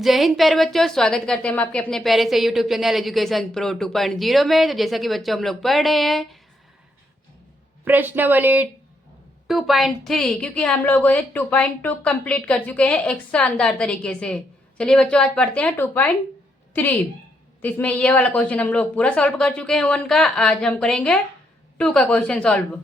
जय हिंद प्यारे बच्चों, स्वागत करते हैं हम आपके अपने प्यारे से यूट्यूब चैनल एजुकेशन प्रो 2.0 में। तो जैसा कि बच्चों हम लोग पढ़ रहे हैं प्रश्नावली 2.3, क्योंकि हम लोग 2.2 कंप्लीट कर चुके हैं एक शानदार तरीके से। चलिए बच्चों, आज पढ़ते हैं 2.3। तो इसमें ये वाला क्वेश्चन हम लोग पूरा सॉल्व कर चुके हैं 1 का। आज हम करेंगे 2 का क्वेश्चन सॉल्व।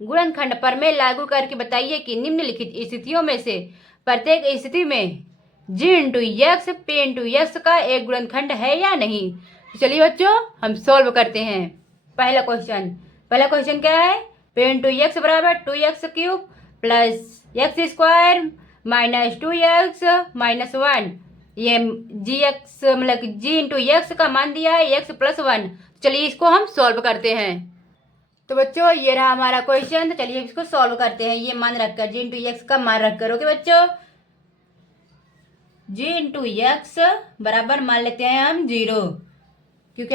गुणनखंड प्रमेय लागू करके बताइए कि निम्नलिखित स्थितियों में से प्रत्येक स्थिति में g into x p into x का एक गुणनखंड है या नहीं। तो चलिए बच्चों, हम सॉल्व करते हैं पहला क्वेश्चन क्या है। पी इंटू यक्स बराबर 2x³ plus x square minus 2x minus 1। ये जी एक्स मतलब जी इंटू यक्स का मान दिया है x प्लस 1। चलिए इसको हम सॉल्व करते हैं। तो बच्चों ये रहा हमारा क्वेश्चन। तो चलिए इसको सॉल्व करते हैं। ये मान रखकर जी इंटू यक्स का मान रखकर, ओके बच्चों। जी इंटू यक्स बराबर मान लेते हैं हम 0, क्योंकि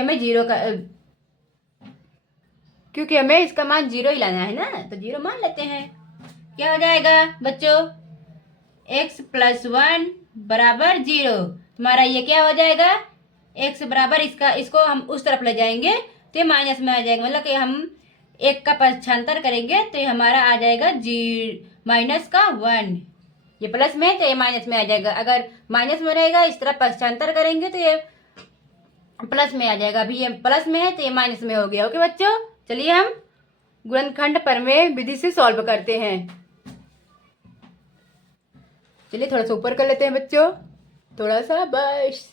हमें इसका मान 0 ही लाना है ना, तो 0 मान लेते हैं। क्या हो जाएगा बच्चों, x प्लस 1 बराबर 0। तुम्हारा ये क्या हो जाएगा, x बराबर इसको हम उस तरफ ले जाएंगे तो ये माइनस में आ जाएगा। मतलब कि हम 1 का पक्षांतर करेंगे तो ये हमारा आ जाएगा माइनस का 1। ये प्लस में है तो ये माइनस में आ जाएगा। अगर माइनस में रहेगा इस तरफ पक्षांतर करेंगे तो ये प्लस में आ जाएगा। अभी ये प्लस में है तो ये माइनस में हो गया। ओके बच्चों, चलिए हम गुणनखंड प्रमेय विधि से सॉल्व करते हैं। चलिए थोड़ा सा ऊपर कर लेते हैं बच्चों, थोड़ा सा बस।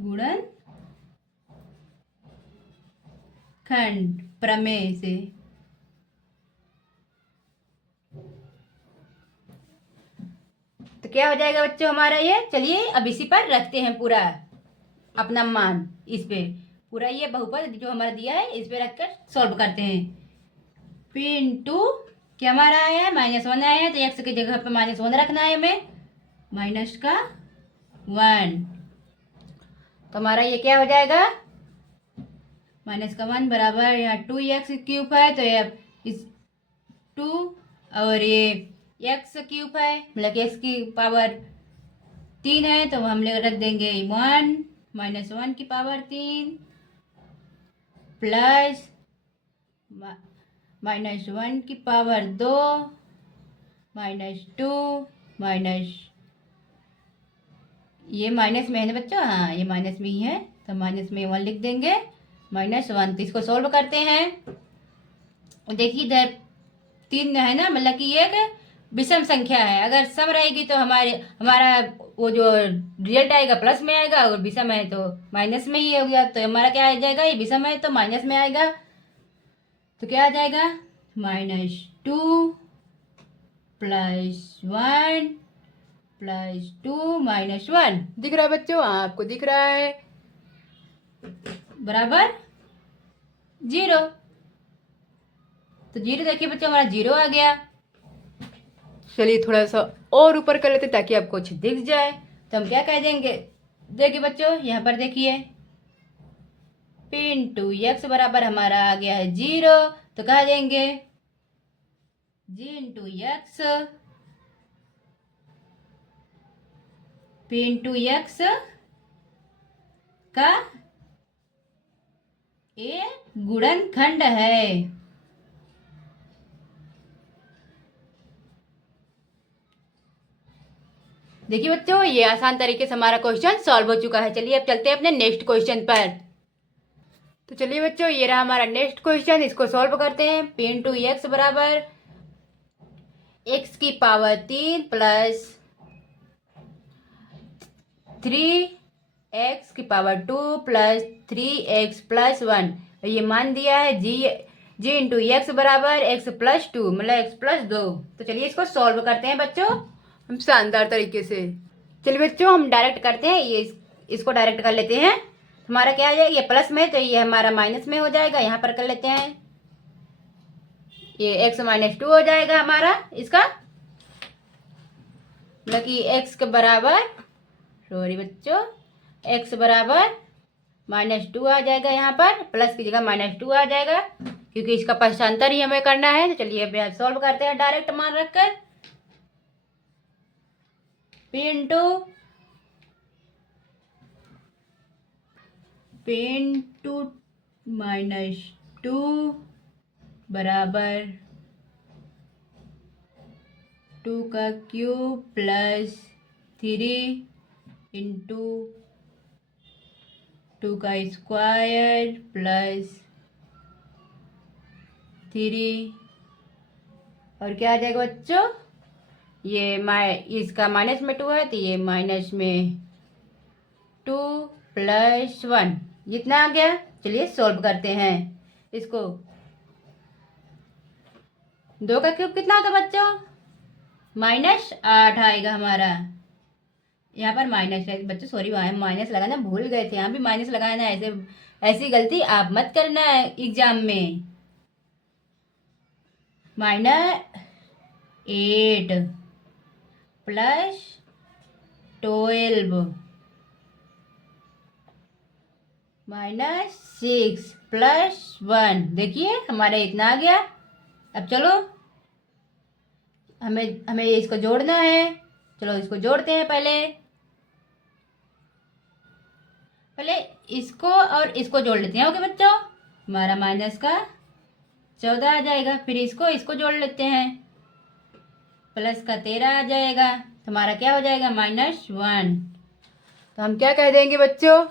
गुणनखंड प्रमेय से तो क्या हो जाएगा बच्चों हमारा ये। चलिए अब इसी पर रखते हैं पूरा अपना मान, इस पे पूरा ये बहुपद जो हमारा दिया है इस पे रखकर सॉल्व करते हैं। पी इंटू क्या हमारा आया है, -1 आया है, तो एक्स की जगह पे -1 रखना है हमें, माइनस का 1। तो हमारा ये क्या हो जाएगा, माइनस का 1 बराबर यहाँ 2x³ है तो ये इस 2 और ये x³ है, मतलब x की पावर 3 है तो हम लोग रख देंगे 1 -1 की पावर 3 प्लस -1 की पावर 2 -2 माइनस, ये माइनस में है ना बच्चों, हाँ ये माइनस में ही है तो माइनस में 1 लिख देंगे, -1। तो इसको सॉल्व करते हैं। देखिए इधर 3 है ना, मतलब कि एक विषम संख्या है। अगर सम रहेगी तो हमारा वो जो रिजल्ट आएगा प्लस में आएगा, और विषम है तो माइनस में ही हो गया। तो हमारा क्या आ जाएगा, ये विषम है तो माइनस में आएगा। तो क्या आ जाएगा, -2 + 1 + 2 -1 दिख रहा है बच्चों, हाँ आपको दिख रहा है, बराबर 0। तो 0 देखिए बच्चों हमारा 0 आ गया। चलिए थोड़ा सा और ऊपर कर लेते ताकि आपको कुछ दिख जाए। तो हम क्या कह देंगे, देखिए बच्चों यहाँ पर देखिए P इंटू यक्स बराबर हमारा आ गया है 0। तो कह देंगे G into x P into x का ये गुणनखंड है। देखिए बच्चों ये आसान तरीके से हमारा क्वेश्चन सॉल्व हो चुका है। चलिए अब चलते हैं अपने नेक्स्ट क्वेश्चन पर। तो चलिए बच्चों ये रहा हमारा नेक्स्ट क्वेश्चन, इसको सॉल्व करते हैं। P इंटू यक्स बराबर x की पावर 3 प्लस 3x की पावर 2 प्लस 3x प्लस 1। ये मान दिया है जी इंटू यक्स बराबर x प्लस 2 मतलब x प्लस 2। तो चलिए इसको सॉल्व करते हैं बच्चों हम शानदार तरीके से। चलिए बच्चों हम डायरेक्ट करते हैं, ये इसको डायरेक्ट कर लेते हैं। हमारा क्या आ जाएगा, ये प्लस में तो ये हमारा माइनस में हो जाएगा। यहाँ पर कर लेते हैं, ये x -2 हो जाएगा हमारा इसका, मतलब कि x के बराबर, सॉरी बच्चों, x बराबर -2 आ जाएगा। यहाँ पर प्लस की जगह -2 आ जाएगा। क्योंकि इसका पक्षांतर ही हमें करना है। तो चलिए अब यहाँ सॉल्व करते हैं डायरेक्ट मान रखकर। p इंटू -2 बराबर 2 का क्यूब प्लस 3 इंटू 2 का स्क्वायर प्लस 3। और क्या आ जाएगा बच्चों, ये इसका माइनस में 2 है तो ये माइनस में 2 + 1 जितना आ गया। चलिए सॉल्व करते हैं इसको। 2 का क्यूब कितना होता बच्चों, -8 आएगा हमारा। यहाँ पर माइनस है बच्चों, सॉरी माइनस लगाना भूल गए थे, यहाँ भी माइनस लगाना है। ऐसे ऐसी गलती आप मत करना है एग्जाम में। -8 + 12 -6 + 1, देखिए हमारा इतना आ गया। अब चलो हमें इसको जोड़ना है। चलो इसको जोड़ते हैं। पहले इसको और इसको जोड़ लेते हैं। ओके बच्चों, हमारा माइनस का 14 आ जाएगा। फिर इसको जोड़ लेते हैं, प्लस का 13 आ जाएगा। तो हमारा क्या हो जाएगा, -1। तो हम क्या कह देंगे बच्चों,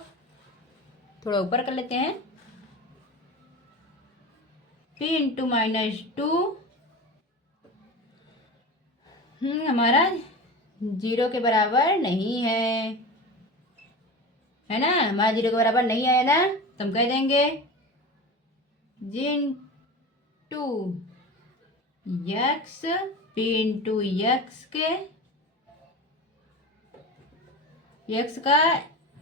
थोड़ा ऊपर कर लेते हैं। p इंटू -2 हमारा 0 के बराबर नहीं है ना, हमारा 0 के बराबर नहीं है ना। तो हम कह देंगे g into x, p into x के x का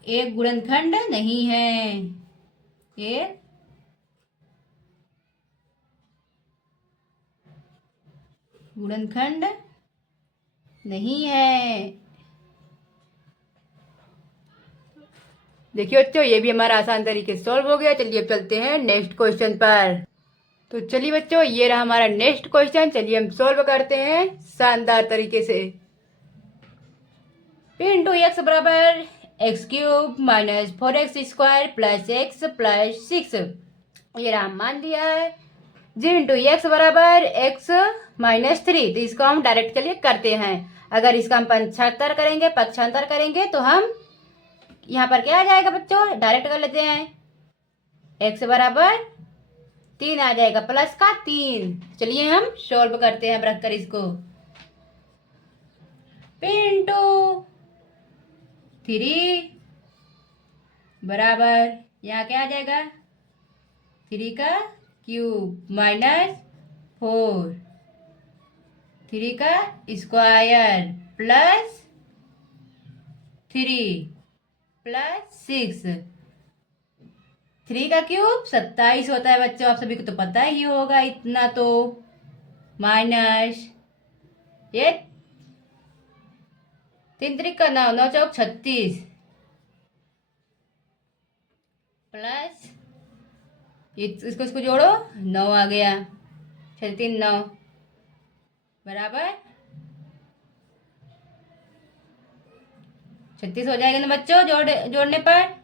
एक गुणनखंड नहीं है, एक गुणनखंड नहीं है। देखिए बच्चों, ये भी हमारा आसान तरीके से सॉल्व हो गया। चलिए अब चलते हैं नेक्स्ट क्वेश्चन पर। तो चलिए बच्चों, ये रहा हमारा नेक्स्ट क्वेश्चन। चलिए हम सॉल्व करते हैं शानदार तरीके से। p इंटू एक्स बराबर x³ - 4x² + x + 6, ये रहा मान दिया है। g इंटू एक्स बराबर x -3, तो इसको हम डायरेक्ट चलिए करते हैं। अगर इसका हम पक्षांतर करेंगे तो हम यहाँ पर क्या आ जाएगा बच्चों, डायरेक्ट कर लेते हैं। x बराबर 3 आ जाएगा, प्लस का 3। चलिए हम सॉल्व करते हैं रखकर इसको। p इंटू 3 बराबर, यहाँ क्या आ जाएगा, 3 का क्यूब -4, 3 का स्क्वायर प्लस 3 + 6। 3 का क्यूब 27 होता है बच्चों, आप सभी को तो पता ही होगा इतना। तो माइनस ये 3 3 का 9, 9 चौक 36 प्लस इसको जोड़ो, 9 आ गया, 6 3 9 बराबर 36 हो जाएगा ना बच्चों। जोड़ने पर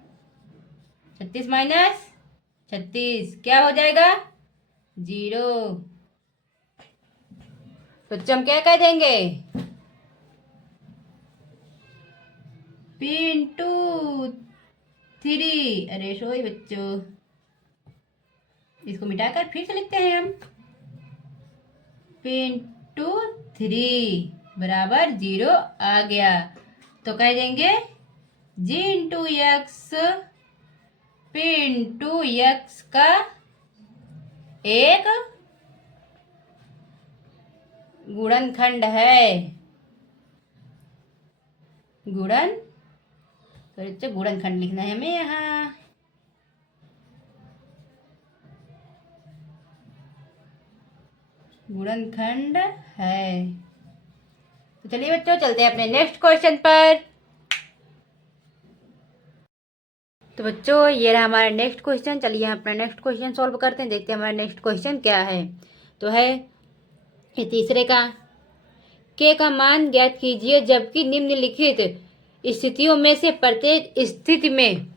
36 माइनस 36 क्या हो जाएगा, 0। बच्चों हम क्या कह देंगे, p इंटू 3, अरे सोई बच्चों, इसको मिटाकर फिर से लिखते हैं हम। p इंटू 3 बराबर 0 आ गया। तो कह देंगे g into x p into x का एक गुणनखंड है। गुणनखंड लिखना है हमें यहाँ। गुणनखंड है। तो चलिए बच्चों चलते हैं अपने नेक्स्ट क्वेश्चन पर। तो बच्चों ये रहा हमारा नेक्स्ट क्वेश्चन। चलिए हम अपना नेक्स्ट क्वेश्चन सॉल्व करते हैं, देखते हैं हमारा नेक्स्ट क्वेश्चन क्या है। तो है ये तीसरे का, के का मान ज्ञात कीजिए जबकि निम्नलिखित स्थितियों में से प्रत्येक स्थिति में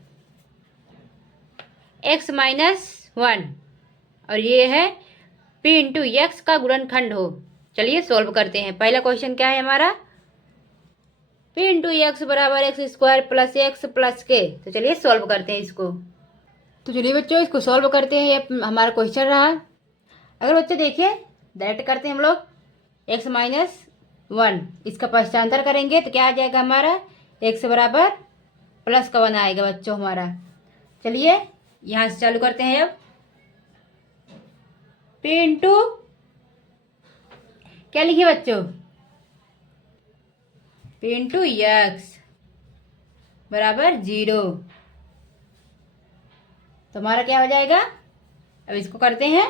x-1 और ये है p इंटू एक्स का गुणनखंड हो। चलिए सॉल्व करते हैं। पहला क्वेश्चन क्या है हमारा, p इंटू एक्स बराबर x square plus x plus के। तो चलिए सॉल्व करते हैं इसको। तो चलिए बच्चों इसको सॉल्व करते हैं। ये हमारा क्वेश्चन रहा। अगर बच्चों देखिए डायरेक्ट करते हैं हम लोग, x-1 इसका पश्चांतर करेंगे तो क्या आ जाएगा हमारा, x बराबर प्लस का 1 आएगा बच्चों हमारा। चलिए यहाँ से चालू करते हैं। अब p इंटू क्या लिखिए बच्चों, p इंटू एक्स बराबर 0। तो हमारा क्या हो जाएगा, अब इसको करते हैं,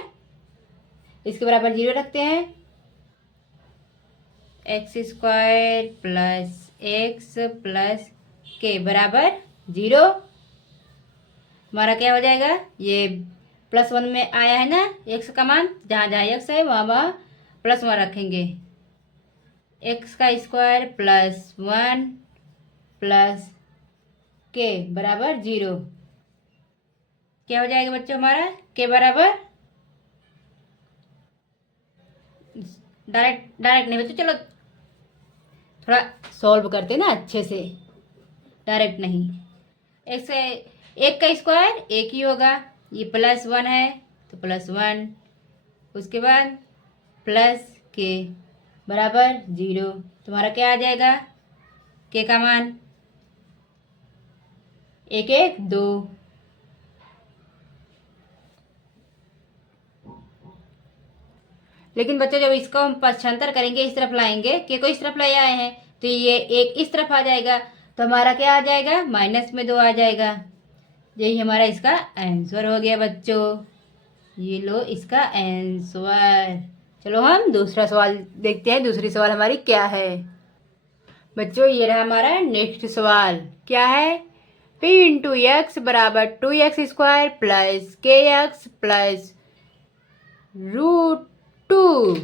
इसके बराबर 0 रखते हैं, x square plus x plus के बराबर 0। हमारा क्या हो जाएगा, ये +1 में आया है ना एक्स का मान, जहाँ जहाँ एक्स है वहाँ वहाँ +1 रखेंगे। एक्स का स्क्वायर प्लस 1 प्लस के बराबर 0। क्या हो जाएगा बच्चों हमारा, के बराबर, डायरेक्ट नहीं बच्चों, चलो थोड़ा सॉल्व करते हैं ना अच्छे से, डायरेक्ट नहीं। एक्स एक का स्क्वायर एक ही होगा, ये +1 है तो +1, उसके बाद प्लस के बराबर 0। तुम्हारा क्या आ जाएगा, के का मान 1 1 2। लेकिन बच्चों जब इसको हम पक्षांतर करेंगे, इस तरफ लाएंगे, के को इस तरफ ले आए हैं तो ये एक इस तरफ आ जाएगा, तो हमारा क्या आ जाएगा, -2 आ जाएगा। यही हमारा इसका आंसर हो गया बच्चों। ये लो इसका आंसर। चलो हम दूसरा सवाल देखते हैं, दूसरी सवाल हमारी क्या है। बच्चों ये रहा हमारा नेक्स्ट सवाल, क्या है, p इंटू एक्स बराबर 2x स्क्वायर प्लस के एक्स प्लस √2। तो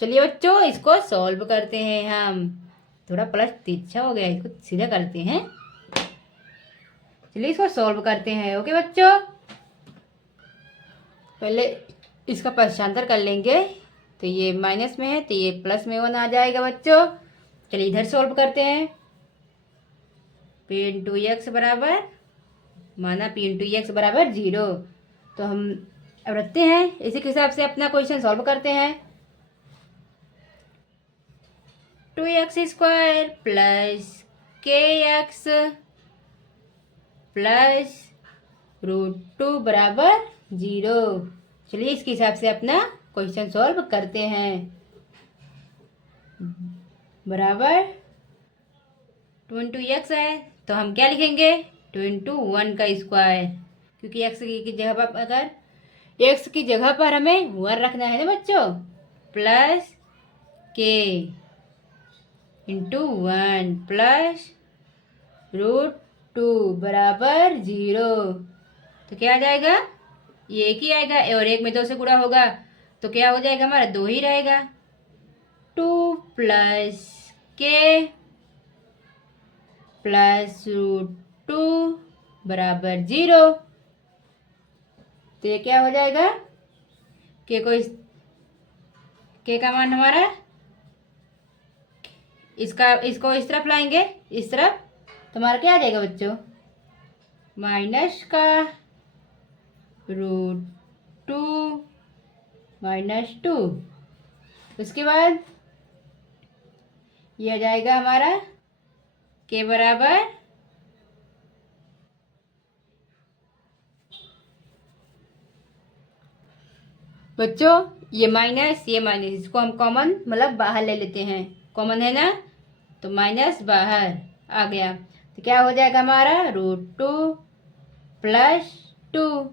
चलिए बच्चों इसको सॉल्व करते हैं हम। थोड़ा प्लस तिरछा हो गया, इसको सीधा करते हैं। चलिए इसको सॉल्व करते हैं। ओके बच्चों, पहले इसका पक्षांतर कर लेंगे, तो ये माइनस में है तो ये प्लस में 1 आ जाएगा बच्चों। चलिए इधर सॉल्व करते हैं। p इंटू एक्स बराबर, माना p इंटू एक्स बराबर 0, तो हम अब रखते हैं इसी के हिसाब से अपना क्वेश्चन सॉल्व करते हैं। 2x स्क्वायर प्लस के एक्स प्लस √2 बराबर 0। चलिए इसके हिसाब से अपना क्वेश्चन सॉल्व करते हैं। बराबर 2 इंटू एक्स है तो हम क्या लिखेंगे, 2 इंटू 1 का स्क्वायर, क्योंकि एक्स की जगह पर, अगर एक्स की जगह पर हमें 1 रखना है ना बच्चों, प्लस के इंटू 1 प्लस √2 बराबर 0। तो क्या आ जाएगा, ये एक ही आएगा और एक में 2 से गुणा होगा तो क्या हो जाएगा हमारा, 2 ही रहेगा। 2 प्लस के प्लस √2 बराबर 0। तो ये क्या हो जाएगा, के को के का मान हमारा, इसको इस तरफ लाएंगे, इस तरफ, तो हमारा क्या आ जाएगा बच्चों, माइनस का √2 -2। उसके बाद ये आ जाएगा हमारा के बराबर बच्चों, ये माइनस इसको हम कॉमन मतलब बाहर ले लेते हैं, कॉमन है ना, तो माइनस बाहर आ गया तो क्या हो जाएगा हमारा, √2 प्लस 2।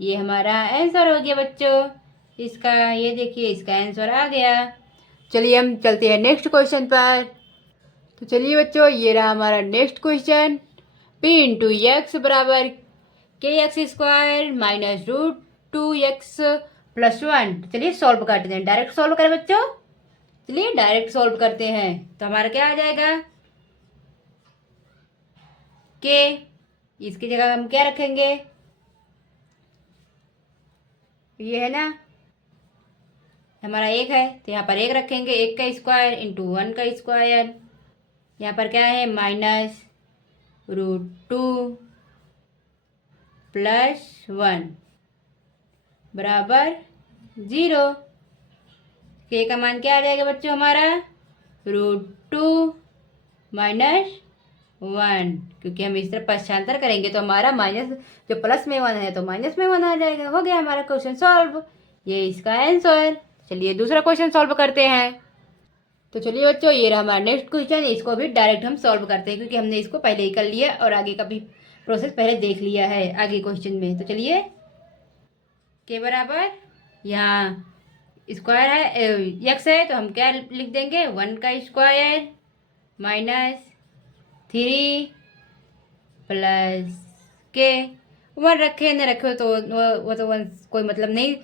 ये हमारा आंसर हो गया बच्चों इसका। ये देखिए इसका आंसर आ गया। चलिए हम चलते हैं नेक्स्ट क्वेश्चन पर। तो चलिए बच्चों ये रहा हमारा next question. p into x बराबर के x square minus root 2x plus 1। चलिए सॉल्व करते हैं, डायरेक्ट सॉल्व करें बच्चों। चलिए डायरेक्ट सॉल्व करते हैं, तो हमारा क्या आ जाएगा के, इसकी जगह हम क्या रखेंगे, ये है ना हमारा एक है, तो यहाँ पर एक रखेंगे, एक का स्क्वायर इंटू 1 का स्क्वायर, यहाँ पर क्या है माइनस रूट 2 प्लस 1 बराबर 0। के का मान क्या आ जाएगा बच्चों हमारा रूट 2 माइनस 1, क्योंकि हम इस तरह पक्षांतर करेंगे तो हमारा माइनस जो प्लस में 1 है तो माइनस में 1 आ जाएगा। हो गया हमारा क्वेश्चन सॉल्व, ये इसका आंसर। चलिए दूसरा क्वेश्चन सॉल्व करते हैं। तो चलिए बच्चों ये रहा हमारा नेक्स्ट क्वेश्चन, इसको भी डायरेक्ट हम सॉल्व करते हैं क्योंकि हमने इसको पहले ही कर लिया और आगे का भी प्रोसेस पहले देख लिया है आगे क्वेश्चन में। तो चलिए के बराबर यहाँ स्क्वायर है एक्स है तो हम क्या लिख देंगे 1 का स्क्वायर माइनस 3 प्लस के, 1 रखे न रखे तो वो तो 1 कोई मतलब नहीं,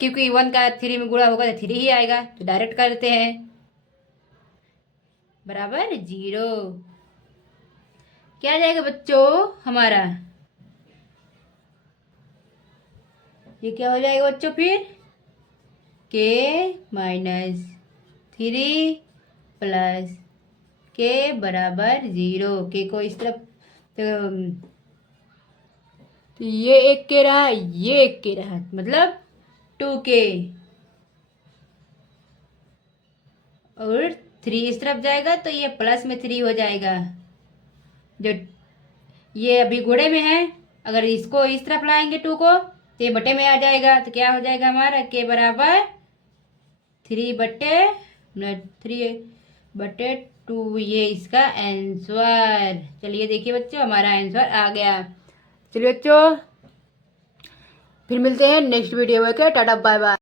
क्योंकि 1 का 3 में गुणा होगा तो 3 ही आएगा, तो डायरेक्ट करते हैं बराबर 0। क्या आ जाएगा बच्चों हमारा, ये क्या हो जाएगा बच्चों फिर के माइनस 3 प्लस के बराबर 0। के को इस तरफ तो ये एक के रहा, ये एक के रहा, मतलब 2k और 3 इस तरफ जाएगा तो ये प्लस में 3 हो जाएगा। जो ये अभी गुणे में है, अगर इसको इस तरफ लाएंगे 2 को तो ये बटे में आ जाएगा, तो क्या हो जाएगा हमारा के बराबर 3/2, ये इसका आंसर। चलिए देखिए बच्चों हमारा आंसर आ गया। चलिए बच्चों फिर मिलते हैं नेक्स्ट वीडियो में, टाटा बाय बाय।